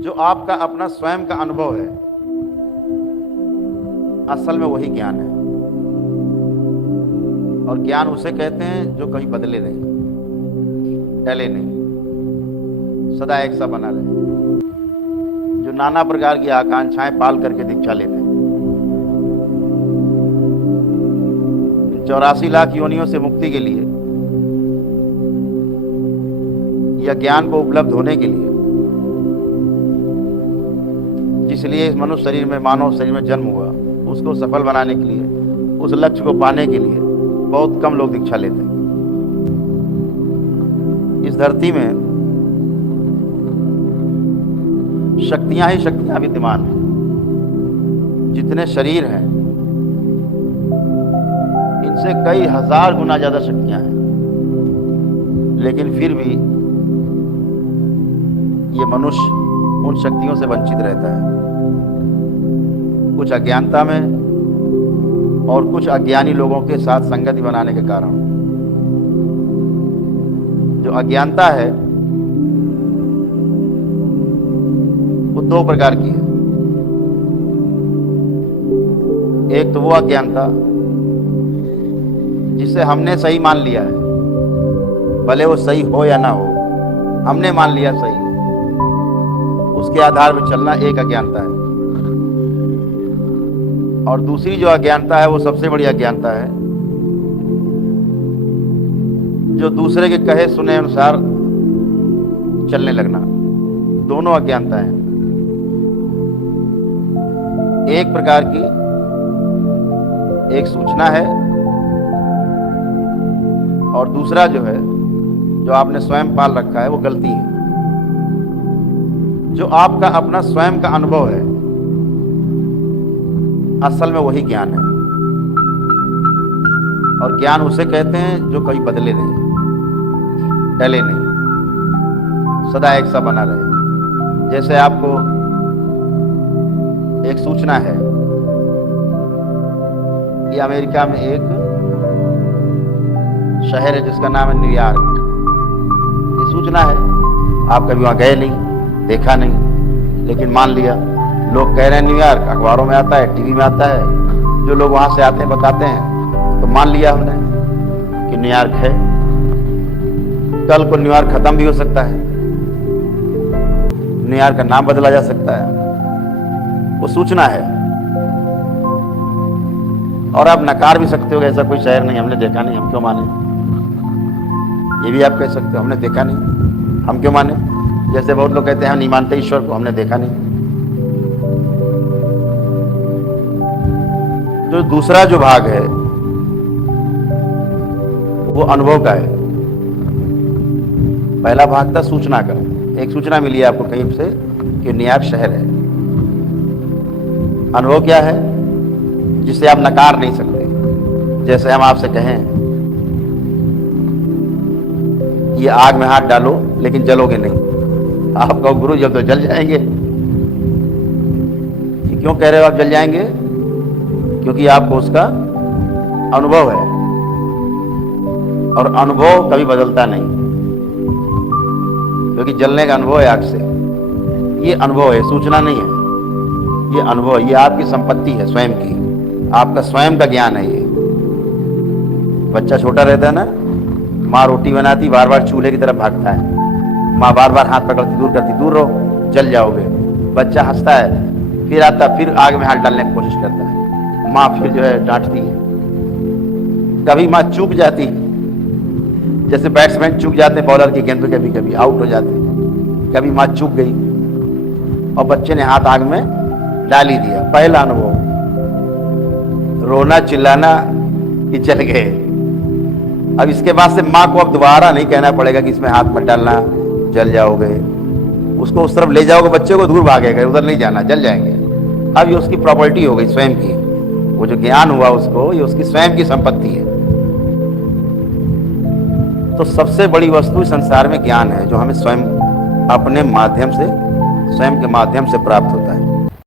जो आपका अपना स्वयं का अनुभव है, असल में वही ज्ञान है। और ज्ञान उसे कहते हैं जो कभी बदले नहीं, टले नहीं, सदा एक सा बना रहे, जो नाना प्रकार की आकांक्षाएं पाल करके दीक्षा लेते हैं। 84 लाख योनियों से मुक्ति के लिए या ज्ञान को उपलब्ध होने के लिए, जिसलिए इस मनुष्य शरीर में, मानव शरीर में जन्म हुआ, उसको सफल बनाने के लिए, उस लक्ष्य को पाने के लिए बहुत कम लोग दीक्षा लेते हैं। इस धरती में शक्तियां ही शक्तियां विद्यमान हैं। जितने शरीर हैं, इनसे कई हजार गुना ज्यादा शक्तियां हैं, लेकिन फिर भी ये मनुष्य उन शक्तियों से वंचित रहता है, कुछ अज्ञानता में और कुछ अज्ञानी लोगों के साथ संगति बनाने के कारण। जो अज्ञानता है वो दो प्रकार की है। एक तो वो अज्ञानता जिसे हमने सही मान लिया है, भले वो सही हो या ना हो, हमने मान लिया सही, उसके आधार पर चलना एक अज्ञानता है। और दूसरी जो अज्ञानता है वो सबसे बड़ी अज्ञानता है, जो दूसरे के कहे सुने अनुसार चलने लगना। दोनों अज्ञानता है। एक प्रकार की एक सूचना है, और दूसरा जो है, जो आपने स्वयं पाल रखा है, वो गलती है। जो आपका अपना स्वयं का अनुभव है, असल में वही ज्ञान है। और ज्ञान उसे कहते हैं जो कभी बदले नहीं, टले नहीं, सदा एक सा बना रहे। जैसे आपको एक सूचना है कि अमेरिका में एक शहर है जिसका नाम है न्यूयॉर्क। ये सूचना है, आप कभी वहां गए नहीं, देखा नहीं, लेकिन मान लिया। लोग कह रहे हैं न्यूयॉर्क, अखबारों में आता है, टीवी में आता है, जो लोग वहां से आते हैं बताते हैं, तो मान लिया हमने कि न्यूयॉर्क है। कल को न्यूयॉर्क खत्म भी हो सकता है, न्यूयॉर्क का नाम बदला जा सकता है। वो सूचना है। और आप नकार भी सकते हो, ऐसा कोई शहर नहीं, हमने देखा नहीं, हम क्यों माने। ये भी आप कह सकते हो, हमने देखा नहीं, हम क्यों माने। जैसे बहुत लोग कहते हैं हम नहीं मानते ईश्वर को, हमने देखा नहीं। जो दूसरा जो भाग है वो अनुभव का है। पहला भाग था सूचना का। एक सूचना मिली आपको कहीं से कि न्यूयॉर्क शहर है। अनुभव क्या है, जिसे आप नकार नहीं सकते। जैसे हम आपसे कहें ये आग में हाथ डालो, लेकिन जलोगे नहीं। आप कहो गुरु जब तो जल जाएंगे। क्यों कह रहे हो आप जल जाएंगे? क्योंकि आपको उसका अनुभव है, और अनुभव कभी बदलता नहीं, क्योंकि जलने का अनुभव है आग से। ये अनुभव है, सूचना नहीं है। ये अनुभव है, ये आपकी संपत्ति है स्वयं की, आपका स्वयं का ज्ञान है। ये बच्चा छोटा रहता है ना, माँ रोटी बनाती, बार बार चूल्हे की तरफ भागता है, माँ बार बार हाथ पकड़ती, दूर करती, दूर रहो, जल जाओगे। बच्चा हंसता है, फिर आता, फिर आग में हाथ डालने की कोशिश करता है, माँ फिर जो है डांटती है। कभी माँ चूक जाती, जैसे बैट्समैन चूक जाते बॉलर की गेंद पे, कभी कभी आउट हो जाते, कभी माँ चूक गई और बच्चे ने हाथ आग में डाल ही दिया। पहला अनुभव, रोना चिल्लाना कि जल गए। अब इसके बाद से माँ को अब दोबारा नहीं कहना पड़ेगा कि इसमें हाथ मत डालना, जल जाओगे। उसको उस तरफ ले जाओगे, बच्चे को दूर भागेगा, उधर नहीं जाना, जल जाएंगे। अब ये उसकी प्रॉपर्टी हो गई स्वयं की। वो जो ज्ञान हुआ उसको, ये उसकी स्वयं की संपत्ति है। तो सबसे बड़ी वस्तु संसार में ज्ञान है, जो हमें स्वयं अपने माध्यम से, स्वयं के माध्यम से प्राप्त होता है।